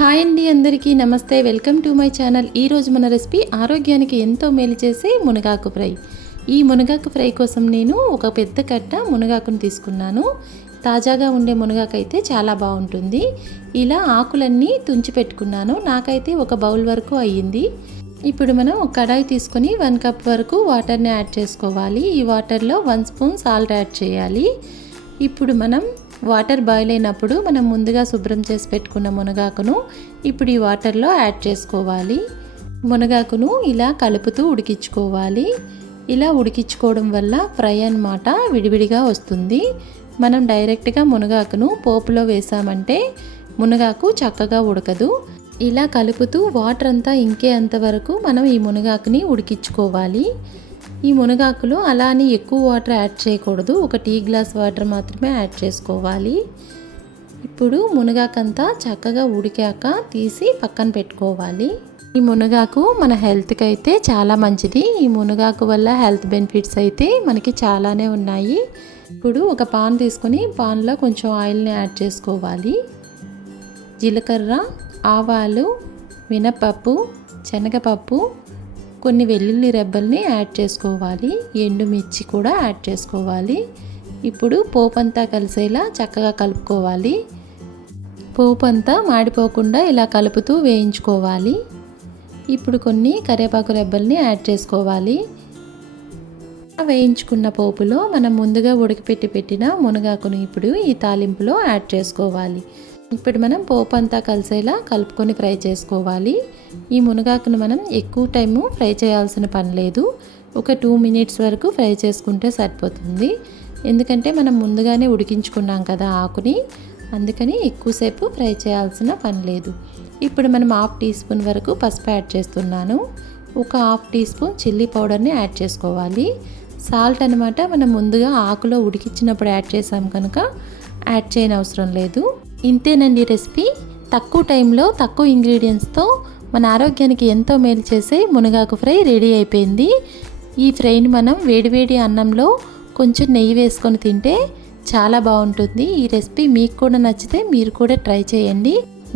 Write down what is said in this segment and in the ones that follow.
Hi అండి, అందరికీ నమస్తే. Welcome to my channel. ఈరోజు మన రెసిపీ ఆరోగ్యానికి ఎంతో మేలు చేసే మునగాకు ఫ్రై. ఈ మునగాకు ఫ్రై కోసం నేను ఒక పెద్ద కట్ట మునగాకును తీసుకున్నాను. తాజాగా ఉండే మునగాకు అయితే చాలా బాగుంటుంది. ఇలా ఆకులన్నీ తుంచి పెట్టుకున్నాను. నాకైతే ఒక బౌల్ వరకు అయ్యింది. ఇప్పుడు మనం ఒక కడాయి తీసుకొని 1 కప్ వరకు వాటర్ని యాడ్ చేసుకోవాలి. ఈ వాటర్లో 1 స్పూన్ సాల్ట్ యాడ్ చేయాలి. ఇప్పుడు మనం వాటర్ బాయిల్ అయినప్పుడు మనం ముందుగా శుభ్రం చేసి పెట్టుకున్న మునగాకును ఇప్పుడు ఈ వాటర్లో యాడ్ చేసుకోవాలి. మునగాకును ఇలా కలుపుతూ ఉడికించుకోవాలి. ఇలా ఉడికించుకోవడం వల్ల ఫ్రై అన్నమాట విడివిడిగా వస్తుంది. మనం డైరెక్ట్గా మునగాకును పోపులో వేసామంటే మునగాకు చక్కగా ఉడకదు. ఇలా కలుపుతూ వాటర్ అంతా ఇంకేంత వరకు మనం ఈ మునగాకుని ఉడికించుకోవాలి. ఈ మునగాకులో అలా అని ఎక్కువ వాటర్ యాడ్ చేయకూడదు. ఒక టీ గ్లాస్ వాటర్ మాత్రమే యాడ్ చేసుకోవాలి. ఇప్పుడు మునగాకంతా చక్కగా ఉడికాక తీసి పక్కన పెట్టుకోవాలి. ఈ మునగాకు మన హెల్త్కి అయితే చాలా మంచిది. ఈ మునగాకు వల్ల హెల్త్ బెనిఫిట్స్ అయితే మనకి చాలానే ఉన్నాయి. ఇప్పుడు ఒక పాన్ తీసుకొని పాన్లో కొంచెం ఆయిల్ని యాడ్ చేసుకోవాలి. జీలకర్ర, ఆవాలు, మినపప్పు, శనగపప్పు, కొన్ని వెల్లుల్లి రెబ్బల్ని యాడ్ చేసుకోవాలి. ఎండుమిర్చి కూడా యాడ్ చేసుకోవాలి. ఇప్పుడు పోపు అంతా కలిసేలా చక్కగా కలుపుకోవాలి. పోపు అంతా మాడిపోకుండా ఇలా కలుపుతూ వేయించుకోవాలి. ఇప్పుడు కొన్ని కరివేపాకు రెబ్బల్ని యాడ్ చేసుకోవాలి. వేయించుకున్న పోపులో మనం ముందుగా ఉడకపెట్టి పెట్టిన మునగాకును ఇప్పుడు ఈ తాలింపులో యాడ్ చేసుకోవాలి. ఇప్పుడు మనం పోపు అంతా కలిసేలా కలుపుకొని ఫ్రై చేసుకోవాలి. ఈ మునగాకును మనం ఎక్కువ టైము ఫ్రై చేయాల్సిన పని లేదు. ఒక 2 మినిట్స్ వరకు ఫ్రై చేసుకుంటే సరిపోతుంది. ఎందుకంటే మనం ముందుగానే ఉడికించుకున్నాం కదా ఆకుని, అందుకని ఎక్కువసేపు ఫ్రై చేయాల్సిన పని లేదు. ఇప్పుడు మనం 1/2 టీ స్పూన్ వరకు పసుపు యాడ్ చేస్తున్నాను. ఒక 1/2 టీ స్పూన్ చిల్లీ పౌడర్ని యాడ్ చేసుకోవాలి. సాల్ట్ అనమాట మనం ముందుగా ఆకులో ఉడికించినప్పుడు యాడ్ చేసాం కనుక యాడ్ చేయనవసరం లేదు. ఇంతేనండి రెసిపీ. తక్కువ టైంలో తక్కువ ఇంగ్రీడియంట్స్తో మన ఆరోగ్యానికి ఎంతో మేలు చేసే మునగాకు ఫ్రై రెడీ అయిపోయింది. ఈ ఫ్రైని మనం వేడివేడి అన్నంలో కొంచెం నెయ్యి వేసుకొని తింటే చాలా బాగుంటుంది. ఈ రెసిపీ మీకు కూడా నచ్చితే మీరు కూడా ట్రై చేయండి.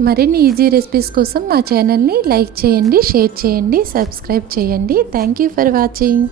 మరిన్ని ఈజీ రెసిపీస్ కోసం మా ఛానల్ని లైక్ చేయండి, షేర్ చేయండి, సబ్స్క్రైబ్ చేయండి. Thank you for watching.